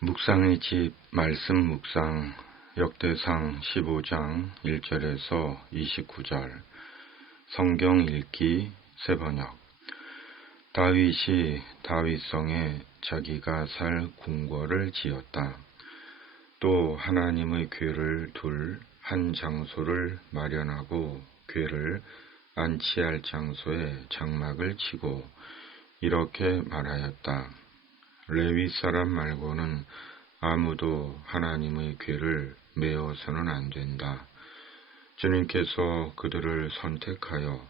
묵상의 집 말씀 묵상 역대상 15장 1절에서 29절 성경 읽기 새번역. 다윗이 다윗성에 자기가 살 궁궐을 지었다. 또 하나님의 궤를 둘 한 장소를 마련하고 궤를 안치할 장소에 장막을 치고 이렇게 말하였다. 레위 사람 말고는 아무도 하나님의 궤를 메어서는 안 된다. 주님께서 그들을 선택하여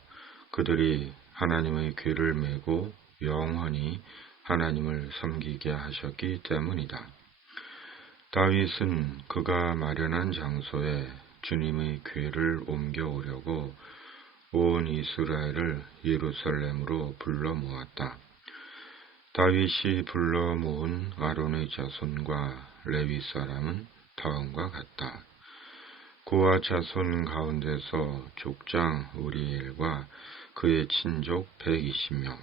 그들이 하나님의 궤를 메고 영원히 하나님을 섬기게 하셨기 때문이다. 다윗은 그가 마련한 장소에 주님의 궤를 옮겨오려고 온 이스라엘을 예루살렘으로 불러 모았다. 다윗이 불러 모은 아론의 자손과 레위 사람은 다음과 같다. 그와 자손 가운데서 족장 우리엘과 그의 친족 120명,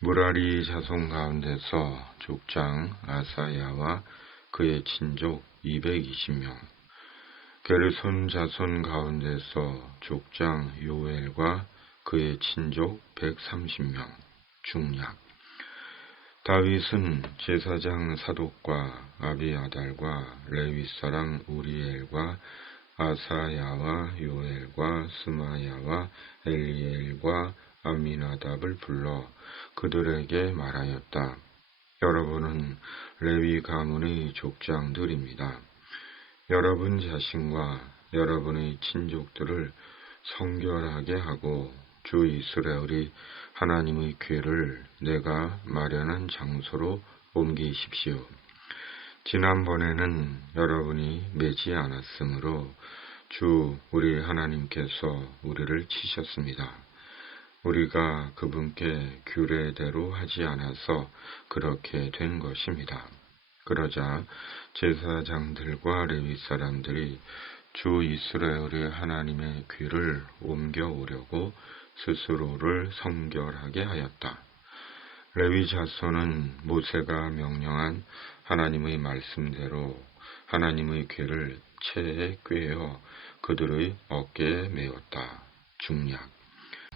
무라리 자손 가운데서 족장 아사야와 그의 친족 220명, 게르손 자손 가운데서 족장 요엘과 그의 친족 130명, 중약. 다윗은 제사장 사독과 아비아달과 레위 사람 우리엘과 아사야와 요엘과 스마야와 엘리엘과 아미나답을 불러 그들에게 말하였다. 여러분은 레위 가문의 족장들입니다. 여러분 자신과 여러분의 친족들을 성결하게 하고 주 이스라엘이 하나님의 궤를 내가 마련한 장소로 옮기십시오. 지난번에는 여러분이 매지 않았으므로 주 우리 하나님께서 우리를 치셨습니다. 우리가 그분께 규례대로 하지 않아서 그렇게 된 것입니다. 그러자 제사장들과 레위 사람들이 주 이스라엘의 하나님의 궤를 옮겨오려고 스스로를 성결하게 하였다. 레위 자손은 모세가 명령한 하나님의 말씀대로 하나님의 궤를 채에 꿰어 그들의 어깨에 메었다. 중약.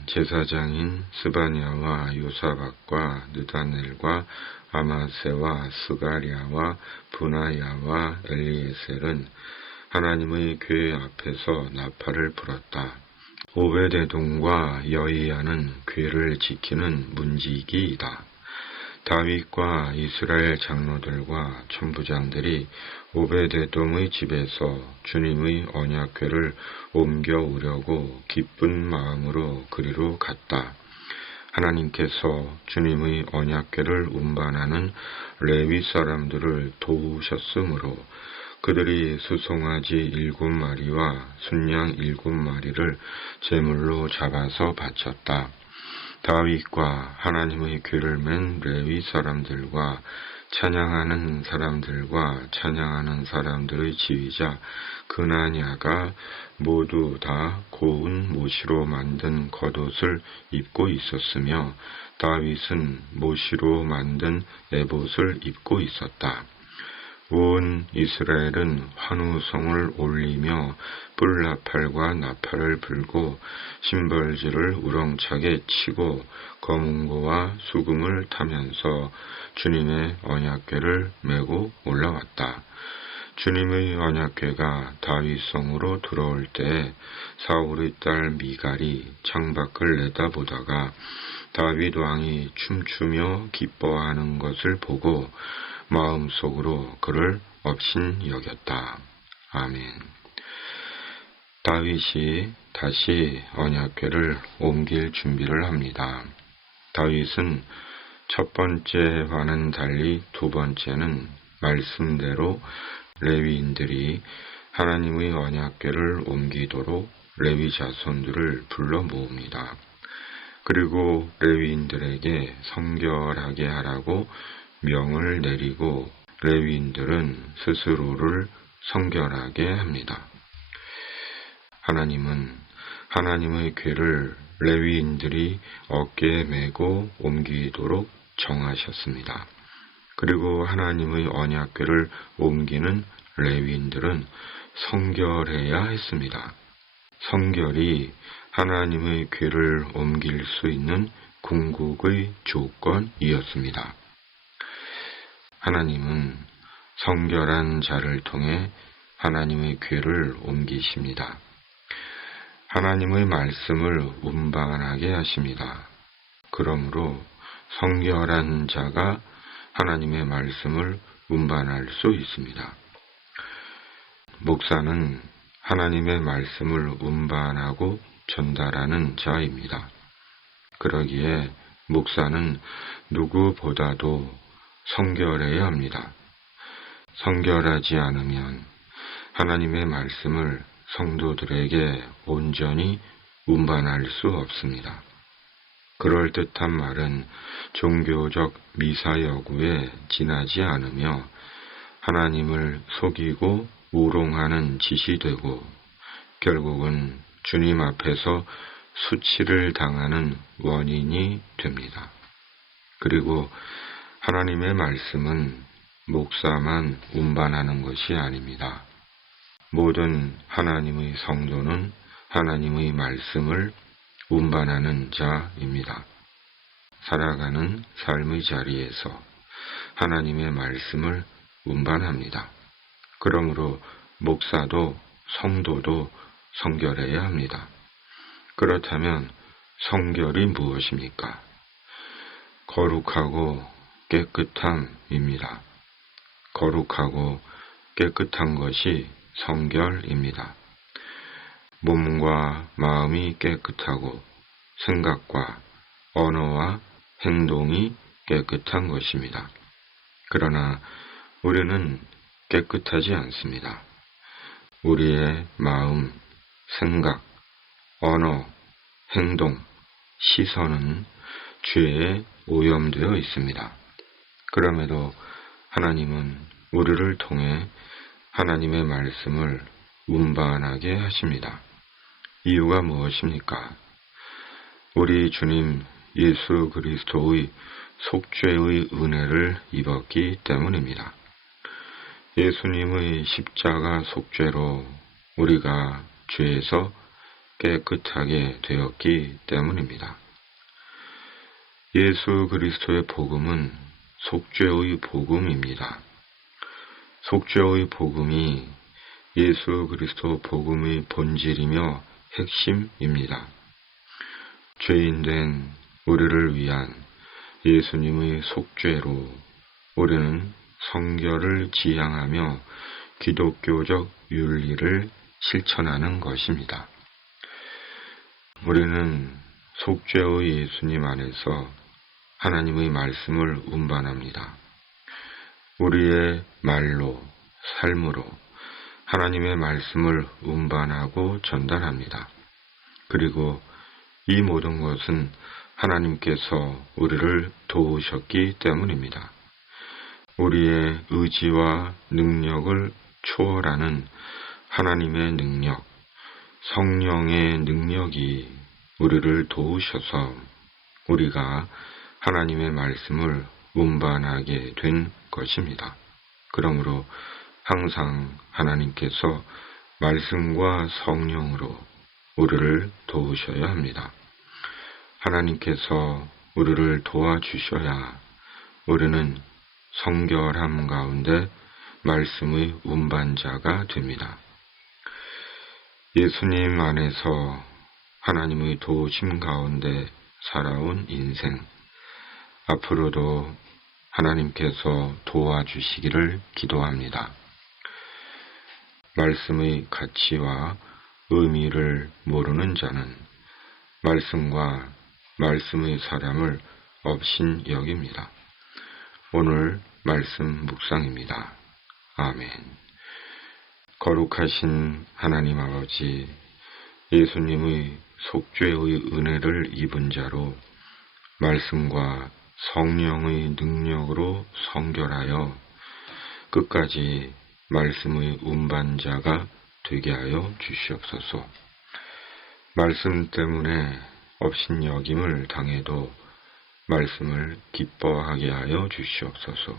제사장인 스바냐와 요사박과 느다넬과 아마세와 스가랴와 분하야와 엘리에셀은 하나님의 궤 앞에서 나팔을 불었다. 오베데돔과 여이야는 궤를 지키는 문지기이다. 다윗과 이스라엘 장로들과 천부장들이 오베데돔의 집에서 주님의 언약궤를 옮겨오려고 기쁜 마음으로 그리로 갔다. 하나님께서 주님의 언약궤를 운반하는 레위 사람들을 도우셨으므로 그들이 수송아지 7마리와 순양 7마리를 제물로 잡아서 바쳤다. 다윗과 하나님의 궤를 맨 레위 사람들과 찬양하는 사람들의 지휘자 그나냐가 모두 다 고운 모시로 만든 겉옷을 입고 있었으며 다윗은 모시로 만든 에봇을 입고 있었다. 온 이스라엘은 환호성을 올리며 뿔나팔과 나팔을 불고 심벌지를 우렁차게 치고 검은고와 수금을 타면서 주님의 언약궤를 메고 올라왔다. 주님의 언약궤가 다윗성으로 들어올 때 사울의 딸 미갈이 창밖을 내다보다가 다윗 왕이 춤추며 기뻐하는 것을 보고 마음속으로 그를 업신 여겼다. 아멘. 다윗이 다시 언약궤를 옮길 준비를 합니다. 다윗은 첫 번째와는 달리 두 번째는 말씀대로 레위인들이 하나님의 언약궤를 옮기도록 레위 자손들을 불러 모읍니다. 그리고 레위인들에게 성결하게 하라고 명을 내리고 레위인들은 스스로를 성결하게 합니다. 하나님은 하나님의 궤를 레위인들이 어깨에 메고 옮기도록 정하셨습니다. 그리고 하나님의 언약궤를 옮기는 레위인들은 성결해야 했습니다. 성결이 하나님의 궤를 옮길 수 있는 궁극의 조건이었습니다. 하나님은 성결한 자를 통해 하나님의 궤를 옮기십니다. 하나님의 말씀을 운반하게 하십니다. 그러므로 성결한 자가 하나님의 말씀을 운반할 수 있습니다. 목사는 하나님의 말씀을 운반하고 전달하는 자입니다. 그러기에 목사는 누구보다도 성결해야 합니다. 성결하지 않으면 하나님의 말씀을 성도들에게 온전히 운반할 수 없습니다. 그럴듯한 말은 종교적 미사여구에 지나지 않으며 하나님을 속이고 우롱하는 짓이 되고 결국은 주님 앞에서 수치를 당하는 원인이 됩니다. 그리고 하나님의 말씀은 목사만 운반하는 것이 아닙니다. 모든 하나님의 성도는 하나님의 말씀을 운반하는 자입니다. 살아가는 삶의 자리에서 하나님의 말씀을 운반합니다. 그러므로 목사도 성도도 성결해야 합니다. 그렇다면 성결이 무엇입니까? 거룩하고 깨끗함입니다. 거룩하고 깨끗한 것이 성결입니다. 몸과 마음이 깨끗하고 생각과 언어와 행동이 깨끗한 것입니다. 그러나 우리는 깨끗하지 않습니다. 우리의 마음, 생각, 언어, 행동, 시선은 죄에 오염되어 있습니다. 그럼에도 하나님은 우리를 통해 하나님의 말씀을 운반하게 하십니다. 이유가 무엇입니까? 우리 주님 예수 그리스도의 속죄의 은혜를 입었기 때문입니다. 예수님의 십자가 속죄로 우리가 죄에서 깨끗하게 되었기 때문입니다. 예수 그리스도의 복음은 속죄의 복음입니다. 속죄의 복음이 예수 그리스도 복음의 본질이며 핵심입니다. 죄인된 우리를 위한 예수님의 속죄로 우리는 성결을 지향하며 기독교적 윤리를 실천하는 것입니다. 우리는 속죄의 예수님 안에서 하나님의 말씀을 운반합니다. 우리의 말로, 삶으로 하나님의 말씀을 운반하고 전달합니다. 그리고 이 모든 것은 하나님께서 우리를 도우셨기 때문입니다. 우리의 의지와 능력을 초월하는 하나님의 능력, 성령의 능력이 우리를 도우셔서 우리가 하나님의 말씀을 운반하게 된 것입니다. 그러므로 항상 하나님께서 말씀과 성령으로 우리를 도우셔야 합니다. 하나님께서 우리를 도와주셔야 우리는 성결함 가운데 말씀의 운반자가 됩니다. 예수님 안에서 하나님의 도우심 가운데 살아온 인생, 앞으로도 하나님께서 도와주시기를 기도합니다. 말씀의 가치와 의미를 모르는 자는 말씀과 말씀의 사람을 업신 여깁니다. 오늘 말씀 묵상입니다. 아멘. 거룩하신 하나님 아버지, 예수님의 속죄의 은혜를 입은 자로 말씀과 성령의 능력으로 성결하여 끝까지 말씀의 운반자가 되게 하여 주시옵소서. 말씀 때문에 업신여김을 당해도 말씀을 기뻐하게 하여 주시옵소서.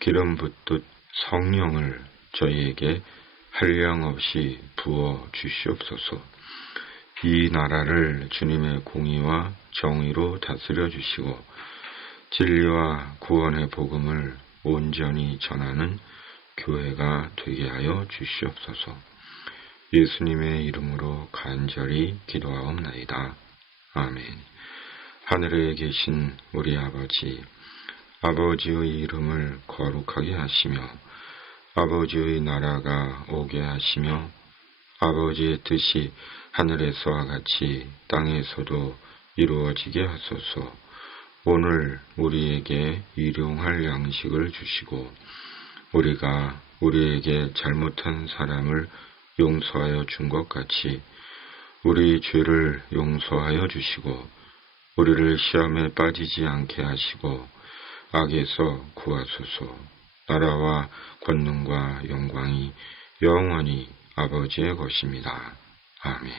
기름 붓듯 성령을 저희에게 한량없이 부어 주시옵소서. 이 나라를 주님의 공의와 정의로 다스려 주시고 진리와 구원의 복음을 온전히 전하는 교회가 되게 하여 주시옵소서. 예수님의 이름으로 간절히 기도하옵나이다. 아멘. 하늘에 계신 우리 아버지, 아버지의 이름을 거룩하게 하시며 아버지의 나라가 오게 하시며 아버지의 뜻이 하늘에서와 같이 땅에서도 이루어지게 하소서. 오늘 우리에게 일용할 양식을 주시고 우리가 우리에게 잘못한 사람을 용서하여 준 것 같이 우리 죄를 용서하여 주시고 우리를 시험에 빠지지 않게 하시고 악에서 구하소서. 나라와 권능과 영광이 영원히 아버지의 것입니다. 아멘.